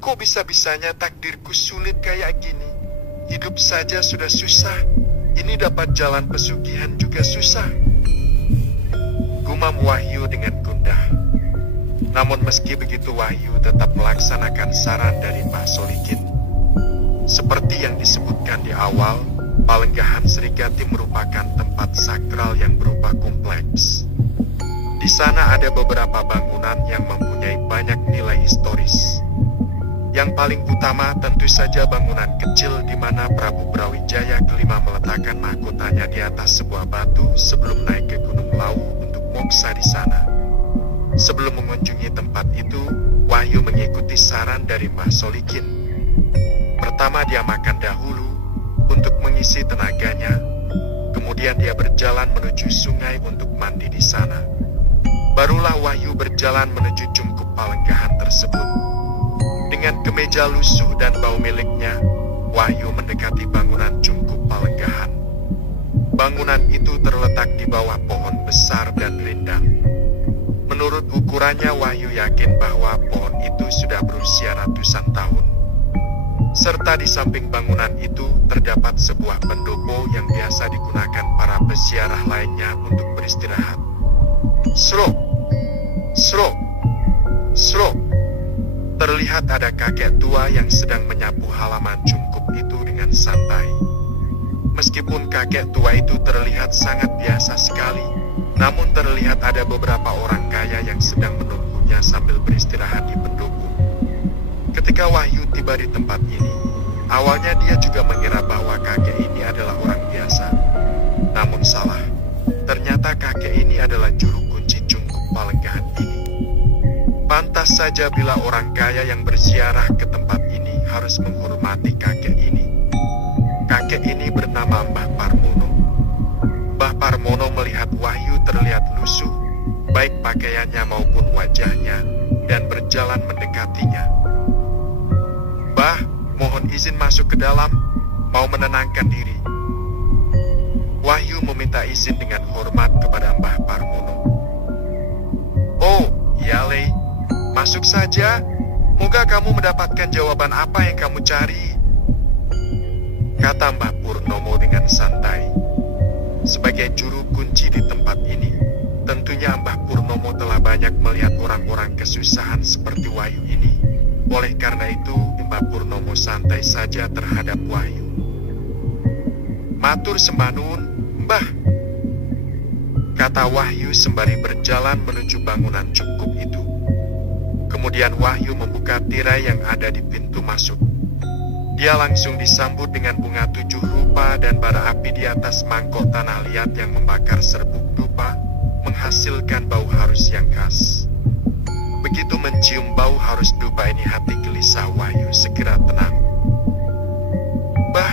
Kok bisa-bisanya takdirku sulit kayak gini? Hidup saja sudah susah. Ini dapat jalan pesugihan juga susah. Gumam Wahyu dengan gundah. Namun meski begitu Wahyu tetap melaksanakan saran dari Mbah Solikin. Seperti yang disebutkan di awal, Palenggahan Serigati merupakan tempat sakral yang berupa kompleks. Di sana ada beberapa bangunan yang mempunyai banyak nilai historis. Yang paling utama tentu saja bangunan kecil di mana Prabu Brawijaya kelima meletakkan mahkotanya di atas sebuah batu sebelum naik ke Gunung Lawu untuk moksa di sana. Sebelum mengunjungi tempat itu, Wahyu mengikuti saran dari Mbah Solikin. Pertama dia makan dahulu untuk mengisi tenaganya, kemudian dia berjalan menuju sungai untuk mandi di sana. Barulah Wahyu berjalan menuju Cungkup Palenggahan tersebut. Dengan kemeja lusuh dan bau miliknya, Wahyu mendekati bangunan Cungkup Palenggahan. Bangunan itu terletak di bawah pohon besar dan rindang. Menurut ukurannya, Wahyu yakin bahwa pohon itu sudah berusia ratusan tahun. Serta di samping bangunan itu terdapat sebuah pendopo yang biasa digunakan para peziarah lainnya untuk beristirahat. Srok, srok, srok. Terlihat ada kakek tua yang sedang menyapu halaman Cungkup itu dengan santai. Meskipun kakek tua itu terlihat sangat biasa sekali, namun terlihat ada beberapa orang kaya yang sedang menunggunya sambil beristirahat di pendopo. Ketika Wahyu tiba di tempat ini, awalnya dia juga mengira bahwa kakek ini adalah orang biasa. Namun salah, ternyata kakek ini adalah juru kunci Cungkup Palenggahan ini. Pantas saja bila orang kaya yang berziarah ke tempat ini harus menghormati kakek ini. Kakek ini bernama Mbah Parmono. Mbah Parmono melihat Wahyu terlihat lusuh, baik pakaiannya maupun wajahnya, dan berjalan mendekatinya. "Mbah, mohon izin masuk ke dalam, mau menenangkan diri." Wahyu meminta izin dengan hormat kepada Mbah Parmono. "Oh, iya Lei. Masuk saja, moga kamu mendapatkan jawaban apa yang kamu cari," kata Mbah Purnomo dengan santai. Sebagai juru kunci di tempat ini, tentunya Mbah Purnomo telah banyak melihat orang-orang kesusahan seperti Wahyu ini. Oleh karena itu, Mbah Purnomo santai saja terhadap Wahyu. "Matur sembah nuwun, Mbah," kata Wahyu sembari berjalan menuju bangunan Cungkup itu. Kemudian Wahyu membuka tirai yang ada di pintu masuk. Dia langsung disambut dengan bunga 7 rupa dan bara api di atas mangkok tanah liat yang membakar serbuk dupa, menghasilkan bau harus yang khas. Begitu mencium bau harus dupa ini, hati gelisah Wahyu segera tenang. "Mbah,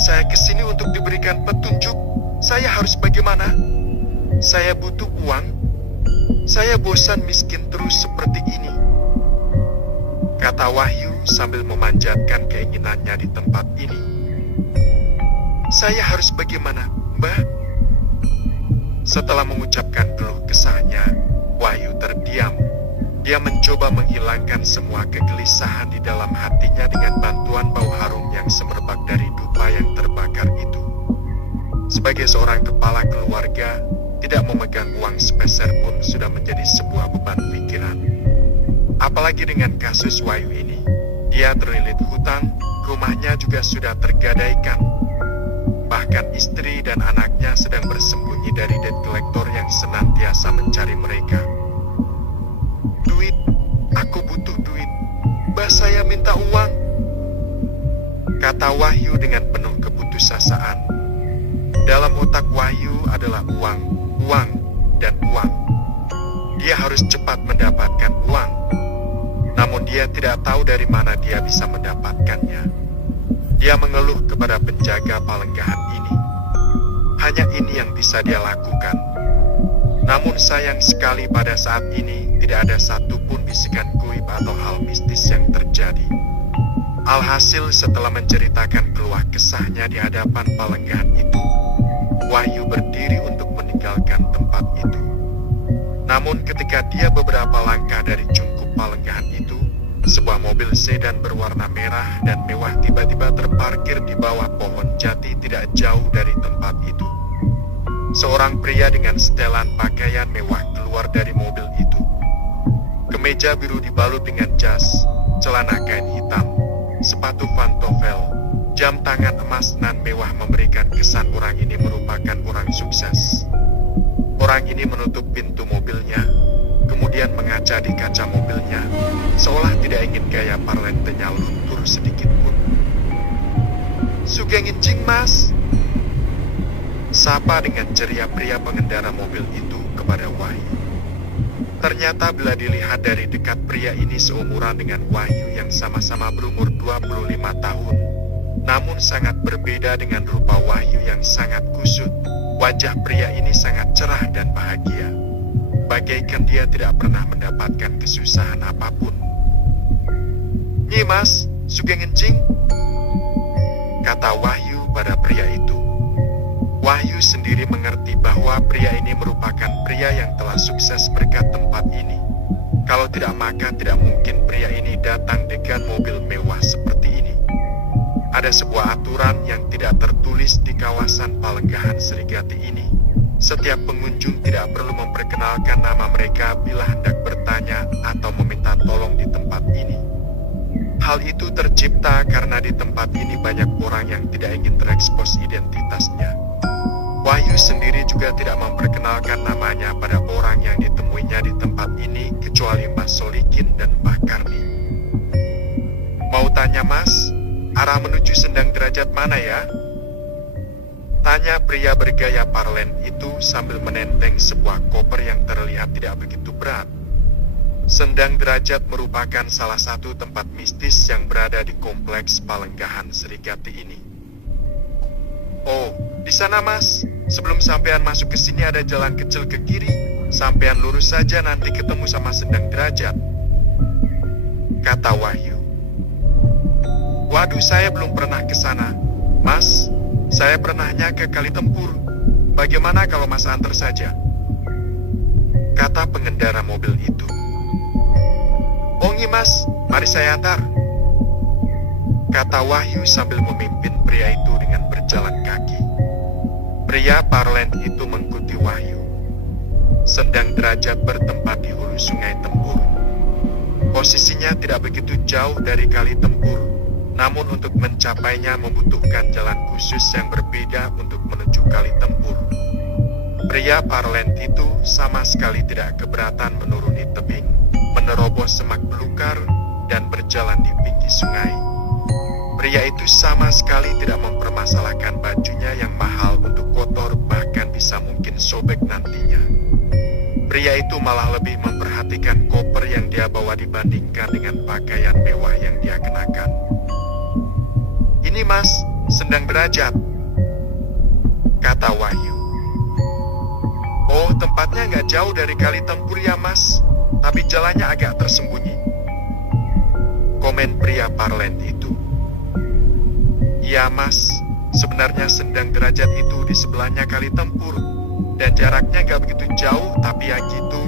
saya kesini untuk diberikan petunjuk. Saya harus bagaimana? Saya butuh uang. Saya bosan miskin terus seperti ini," kata Wahyu sambil memanjatkan keinginannya di tempat ini. "Saya harus bagaimana, Mbah?" Setelah mengucapkan keluh kesahnya, Wahyu terdiam. Dia mencoba menghilangkan semua kegelisahan di dalam hatinya dengan bantuan bau harum yang semerbak dari dupa yang terbakar itu. Sebagai seorang kepala keluarga, tidak memegang uang sepeser pun sudah menjadi sebuah beban pikiran. Apalagi dengan kasus Wahyu ini, dia terlilit hutang, rumahnya juga sudah tergadaikan. Bahkan istri dan anaknya sedang bersembunyi dari debt collector yang senantiasa mencari mereka. "Duit, aku butuh duit. Mbah, saya minta uang," kata Wahyu dengan penuh keputusasaan. Dalam otak Wahyu adalah uang, uang, dan uang. Dia harus cepat mendapatkan uang. Namun dia tidak tahu dari mana dia bisa mendapatkannya. Dia mengeluh kepada penjaga Palenggahan ini. Hanya ini yang bisa dia lakukan. Namun sayang sekali pada saat ini tidak ada satupun bisikan goib atau hal mistis yang terjadi. Alhasil setelah menceritakan keluh kesahnya di hadapan Palenggahan itu, Wahyu berdiri untuk meninggalkan tempat itu. Namun ketika dia beberapa langkah dari Cungkup Palenggahan itu, sebuah mobil sedan berwarna merah dan mewah tiba-tiba terparkir di bawah pohon jati tidak jauh dari tempat itu. Seorang pria dengan setelan pakaian mewah keluar dari mobil itu. Kemeja biru dibalut dengan jas, celana kain hitam, sepatu pantofel, jam tangan emas nan mewah memberikan kesan orang ini merupakan orang sukses. Orang ini menutup pintu mobilnya, kemudian mengaca di kaca mobilnya, seolah tidak ingin gaya parlentenya luntur sedikit pun. "Sugeng Enjing, Mas," sapa dengan ceria pria pengendara mobil itu kepada Wahyu. Ternyata bila dilihat dari dekat, pria ini seumuran dengan Wahyu yang sama-sama berumur 25 tahun. Namun sangat berbeda dengan rupa Wahyu yang sangat kusut. Wajah pria ini sangat cerah dan bahagia, bagaikan dia tidak pernah mendapatkan kesusahan apapun. "Nyi Mas, sugeng enjing," kata Wahyu pada pria itu. Wahyu sendiri mengerti bahwa pria ini merupakan pria yang telah sukses berkat tempat ini. Kalau tidak, maka tidak mungkin pria ini datang dengan mobil mewah seperti ini. Ada sebuah aturan yang tidak tertulis di kawasan Palenggahan Serigati ini. Setiap pengunjung tidak perlu memperkenalkan nama mereka bila hendak bertanya atau meminta tolong di tempat ini. Hal itu tercipta karena di tempat ini banyak orang yang tidak ingin terekspos identitasnya. Wahyu sendiri juga tidak memperkenalkan namanya pada orang yang ditemuinya di tempat ini kecuali Mbah Solikin dan Mbah Karni. "Mau tanya, Mas, arah menuju Sendang Derajat mana ya?" tanya pria bergaya parlen itu sambil menenteng sebuah koper yang terlihat tidak begitu berat. Sendang Derajat merupakan salah satu tempat mistis yang berada di kompleks Palenggahan Serigati ini. "Oh, di sana, Mas. Sebelum sampean masuk ke sini ada jalan kecil ke kiri. Sampean lurus saja nanti ketemu sama Sendang Derajat," kata Wahyu. "Waduh, saya belum pernah ke sana. Mas, saya pernahnya ke Kali Tempur. Bagaimana kalau Mas antar saja?" kata pengendara mobil itu. "Oh ngi Mas, mari saya antar," kata Wahyu sambil memimpin pria itu dengan berjalan kaki. Pria parlen itu mengikuti Wahyu. Sendang Derajat bertempat di hulu Sungai Tempur. Posisinya tidak begitu jauh dari Kali Tempur. Namun untuk mencapainya membutuhkan jalan khusus yang berbeda untuk menuju Kali Tempur. Pria parlen itu sama sekali tidak keberatan menuruni tebing, menerobos semak belukar, dan berjalan di pinggir sungai. Pria itu sama sekali tidak mempermasalahkan bajunya yang mahal untuk kotor, bahkan bisa mungkin sobek nantinya. Pria itu malah lebih memperhatikan koper yang dia bawa dibandingkan dengan pakaian mewah yang dia kenakan. "Ini Mas, Sendang Derajat," kata Wahyu. "Oh, tempatnya nggak jauh dari Kali Tempur ya Mas, tapi jalannya agak tersembunyi," komen pria parlen itu. "Iya Mas, sebenarnya Sendang Derajat itu di sebelahnya Kali Tempur, dan jaraknya nggak begitu jauh, tapi ya gitu,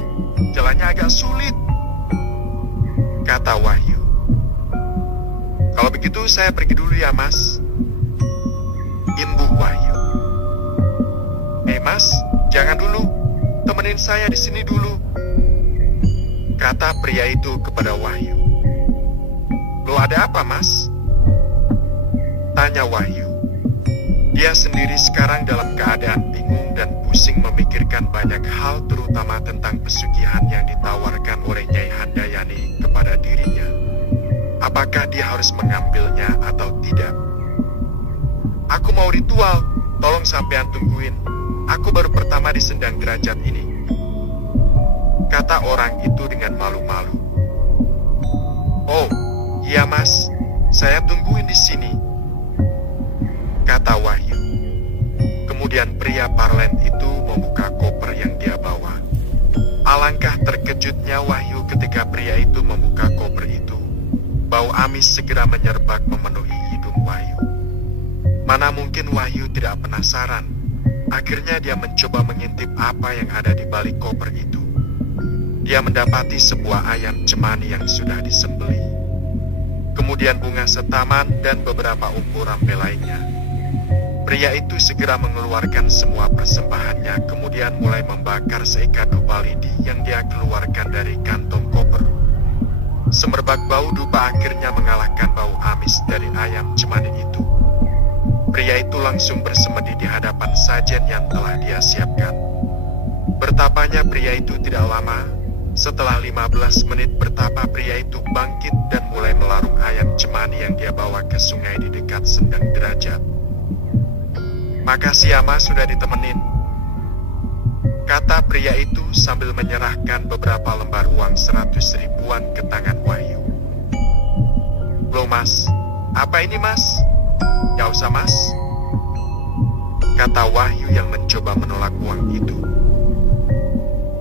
jalannya agak sulit," kata Wahyu. "Kalau begitu saya pergi dulu ya Mas," imbuh Wahyu. Mas, jangan dulu, temenin saya di sini dulu," kata pria itu kepada Wahyu. "Lo ada apa Mas?" tanya Wahyu. Dia sendiri sekarang dalam keadaan bingung dan pusing memikirkan banyak hal, terutama tentang pesugihan yang ditawarkan oleh Nyai Handayani kepada dirinya. Apakah dia harus mengambilnya atau tidak? "Aku mau ritual, tolong sampean tungguin. Aku baru pertama di Sendang Derajat ini," kata orang itu dengan malu-malu. "Oh, iya Mas, saya tungguin di sini," kata Wahyu. Kemudian pria parlen itu membuka koper yang dia bawa. Alangkah terkejutnya Wahyu ketika pria itu membuka koper itu. Bau amis segera menyerbak memenuhi hidung Wahyu. Mana mungkin Wahyu tidak penasaran. Akhirnya dia mencoba mengintip apa yang ada di balik koper itu. Dia mendapati sebuah ayam cemani yang sudah disembelih. kemudian bunga setaman dan beberapa umpu rampe lainnya. Pria itu segera mengeluarkan semua persembahannya, kemudian mulai membakar seikat dupa lidi yang dia keluarkan dari kantong koper. Semerbak bau dupa akhirnya mengalahkan bau amis dari ayam cemani itu. Pria itu langsung bersemedi di hadapan sajen yang telah dia siapkan. Bertapanya pria itu tidak lama. Setelah 15 menit bertapa, pria itu bangkit dan mulai melarung ayam cemani yang dia bawa ke sungai di dekat Sendang Derajat. "Makasih ya mas, sudah ditemenin," kata pria itu sambil menyerahkan beberapa lembar uang 100 ribuan ke tangan Wahyu. "Loh mas, apa ini mas?" "Gak usah mas," kata Wahyu yang mencoba menolak uang itu.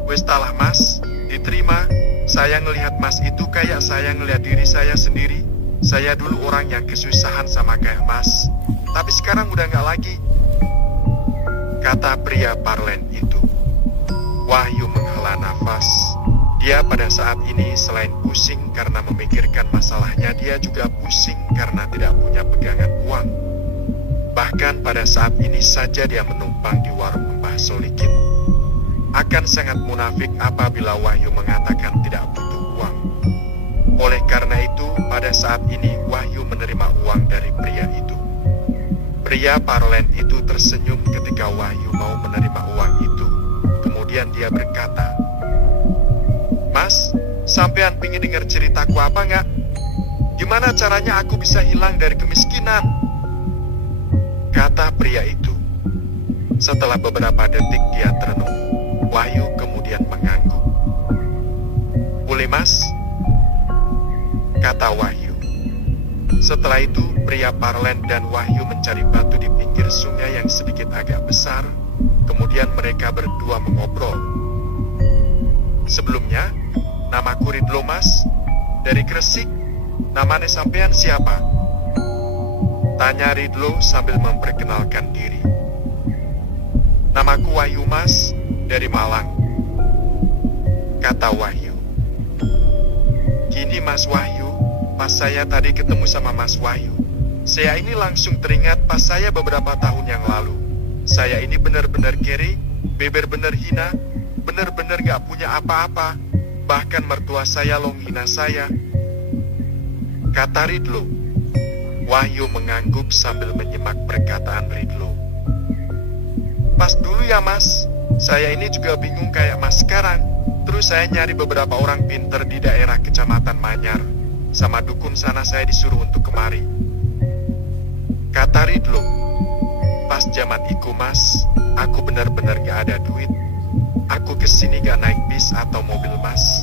"Wes talah mas, diterima. Saya ngelihat mas itu kayak saya ngelihat diri saya sendiri. Saya dulu orang yang kesusahan sama kayak mas, tapi sekarang udah gak lagi," kata pria parlen itu. Wahyu menghela nafas. Dia pada saat ini selain pusing karena memikirkan masalahnya, dia juga pusing karena tidak punya pegangan uang. Bahkan pada saat ini saja dia menumpang di warung Mbah Solikin. Akan sangat munafik apabila Wahyu mengatakan tidak butuh uang. Oleh karena itu, pada saat ini Wahyu menerima uang dari pria itu. Pria parlen itu tersenyum ketika Wahyu mau menerima uang itu. Kemudian dia berkata, "Mas, sampean pingin dengar ceritaku apa nggak? Gimana caranya aku bisa hilang dari kemiskinan?" kata pria itu. Setelah beberapa detik dia terenung, Wahyu kemudian mengangguk. "Boleh mas?" kata Wahyu. Setelah itu, pria parlen dan Wahyu mencari batu di pinggir sungai yang sedikit agak besar. Kemudian mereka berdua mengobrol. "Sebelumnya, namaku Ridlo mas, dari Gresik. Namanya sampean siapa?" tanya Ridlo sambil memperkenalkan diri. "Namaku Wahyu mas, dari Malang," kata Wahyu. "Gini mas Wahyu, pas saya tadi ketemu sama Mas Wahyu, saya ini langsung teringat pas saya beberapa tahun yang lalu. Saya ini benar-benar kere, beber benar hina, benar-benar gak punya apa-apa. Bahkan mertua saya longhina saya," kata Ridlo. Wahyu mengangguk sambil menyimak perkataan Ridlo. "Pas dulu ya mas, saya ini juga bingung kayak mas sekarang. Terus saya nyari beberapa orang pinter di daerah Kecamatan Manyar. Sama dukun sana saya disuruh untuk kemari," kata Ridlo. "Pas zaman iku mas, aku benar-benar gak ada duit. Aku kesini gak naik bis atau mobil mas.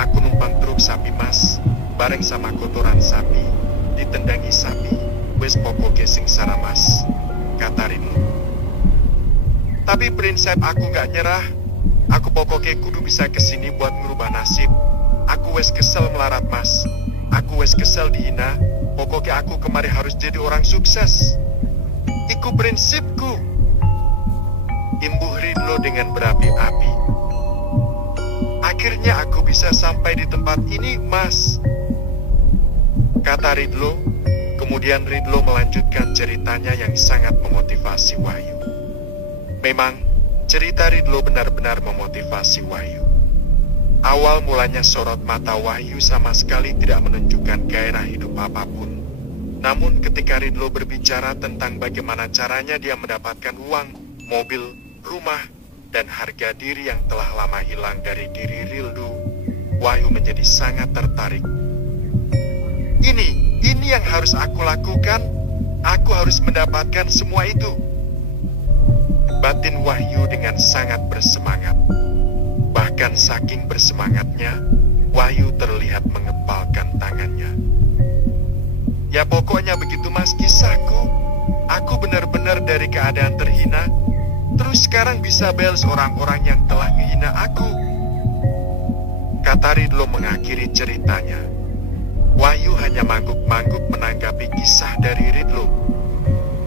Aku numpang truk sapi mas, bareng sama kotoran sapi, ditendangi sapi, wes pokoknya sengsara mas," kata Ridlo. "Tapi prinsip aku gak nyerah. Aku pokoknya kudu bisa kesini buat ngerubah nasib. Aku wes kesel melarat mas. Aku wes kesel dihina. Pokoknya aku kemari harus jadi orang sukses. Iku prinsipku," imbuh Ridlo dengan berapi-api. "Akhirnya aku bisa sampai di tempat ini mas," kata Ridlo. Kemudian Ridlo melanjutkan ceritanya yang sangat memotivasi Wahyu. Memang, cerita Ridlo benar-benar memotivasi Wahyu. Awal mulanya sorot mata Wahyu sama sekali tidak menunjukkan gairah hidup apapun. Namun ketika Ridlo berbicara tentang bagaimana caranya dia mendapatkan uang, mobil, rumah, dan harga diri yang telah lama hilang dari diri Ridlo, Wahyu menjadi sangat tertarik. Ini yang harus aku lakukan. Aku harus mendapatkan semua itu." Batin Wahyu dengan sangat bersemangat. Bahkan saking bersemangatnya, Wahyu terlihat mengepalkan tangannya. "Ya pokoknya begitu mas kisahku. Aku benar-benar dari keadaan terhina, terus sekarang bisa bales orang-orang yang telah menghina aku," kata Ridlo mengakhiri ceritanya. Wahyu hanya mangguk-mangguk menanggapi kisah dari Ridlo.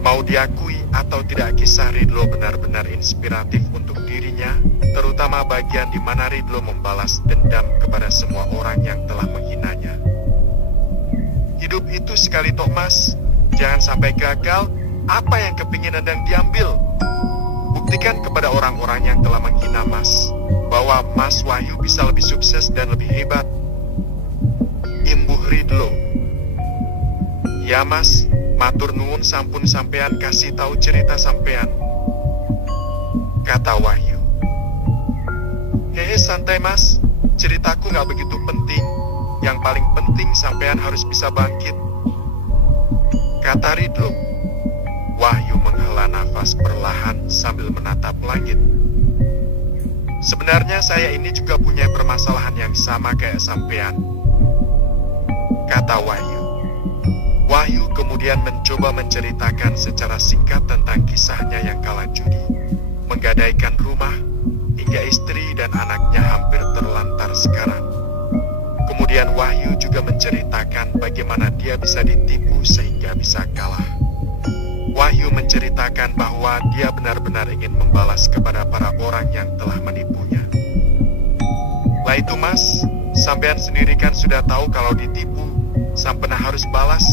Mau diakui atau tidak, kisah Ridlo benar-benar inspiratif untuk dirinya, terutama bagian di mana Ridlo membalas dendam kepada semua orang yang telah menghinanya. Hidup itu sekali tok mas, jangan sampai gagal. Apa yang kepingin Endang diambil. Buktikan kepada orang-orang yang telah menghina mas, bahwa Mas Wahyu bisa lebih sukses dan lebih hebat. Imbuh Ridlo. Ya mas, matur nuwun sampun sampean kasih tahu cerita sampean, kata Wahyu. Hehe santai mas, ceritaku gak begitu penting. Yang paling penting sampean harus bisa bangkit, kata Ridlo. Wahyu menghela nafas perlahan sambil menatap langit. Sebenarnya saya ini juga punya permasalahan yang sama kayak sampean, kata Wahyu. Wahyu kemudian mencoba menceritakan secara singkat tentang kisahnya yang kala judi, menggadaikan rumah, hingga istri dan anaknya hampir terlantar sekarang. Kemudian Wahyu juga menceritakan bagaimana dia bisa ditipu sehingga bisa kalah. Wahyu menceritakan bahwa dia benar-benar ingin membalas kepada para orang yang telah menipunya. Lah itu mas, sampean sendiri kan sudah tahu kalau ditipu, sampean harus balas.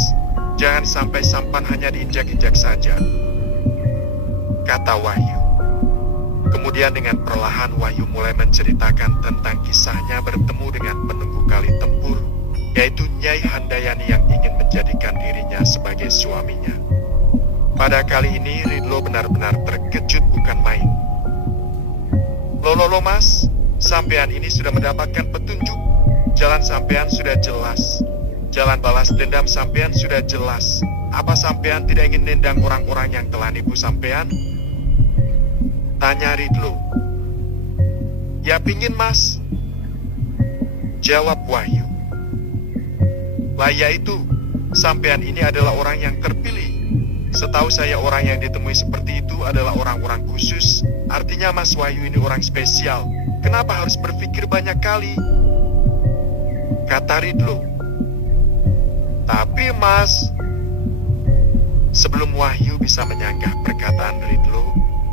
Jangan sampai sampan hanya diinjak-injak saja, kata Wahyu. Kemudian dengan perlahan Wahyu mulai menceritakan tentang kisahnya bertemu dengan penunggu kali tempur, yaitu Nyai Handayani yang ingin menjadikan dirinya sebagai suaminya. Pada kali ini Ridlo benar-benar terkejut bukan main. Lolo mas, sampean ini sudah mendapatkan petunjuk. Jalan sampean sudah jelas. Jalan balas dendam sampean sudah jelas. Apa sampean tidak ingin dendam orang-orang yang telah nipu sampean? Tanya Ridlo. Ya pingin mas, jawab Wahyu. Lah ya itu, sampean ini adalah orang yang terpilih. Setahu saya orang yang ditemui seperti itu adalah orang-orang khusus. Artinya Mas Wahyu ini orang spesial. Kenapa harus berpikir banyak kali? Kata Ridlo. Tapi mas, sebelum Wahyu bisa menyanggah perkataan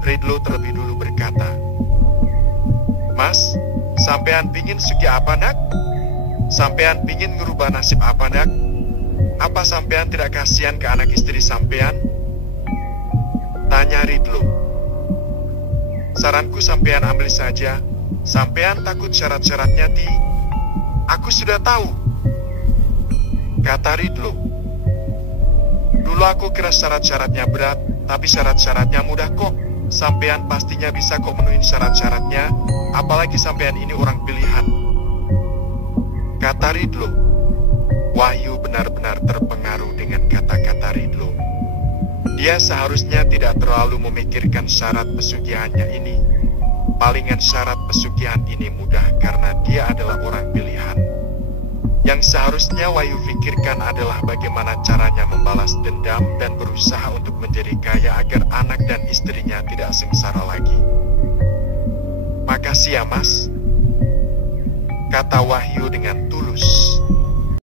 Ridlo terlebih dulu berkata, Mas, sampean pingin sugi apa nak? Sampean pingin ngerubah nasib apa nak? Apa sampean tidak kasihan ke anak istri sampean? Tanya Ridlo. Saranku sampean ambil saja. Sampean takut syarat-syaratnya ti? Aku sudah tahu, kata Ridlo. Dulu aku kira syarat-syaratnya berat, tapi syarat-syaratnya mudah kok. Sampean pastinya bisa kok menuhin syarat-syaratnya, apalagi sampean ini orang pilihan, kata Ridlo. Wahyu benar-benar terpengaruh dengan kata-kata Ridlo. Dia seharusnya tidak terlalu memikirkan syarat pesugihannya ini. Palingan syarat pesugihan ini mudah karena dia adalah orang pilihan. Yang seharusnya Wahyu pikirkan adalah bagaimana caranya membalas dendam dan berusaha untuk menjadi kaya agar anak dan istrinya tidak sengsara lagi. Makasih ya mas, kata Wahyu dengan tulus.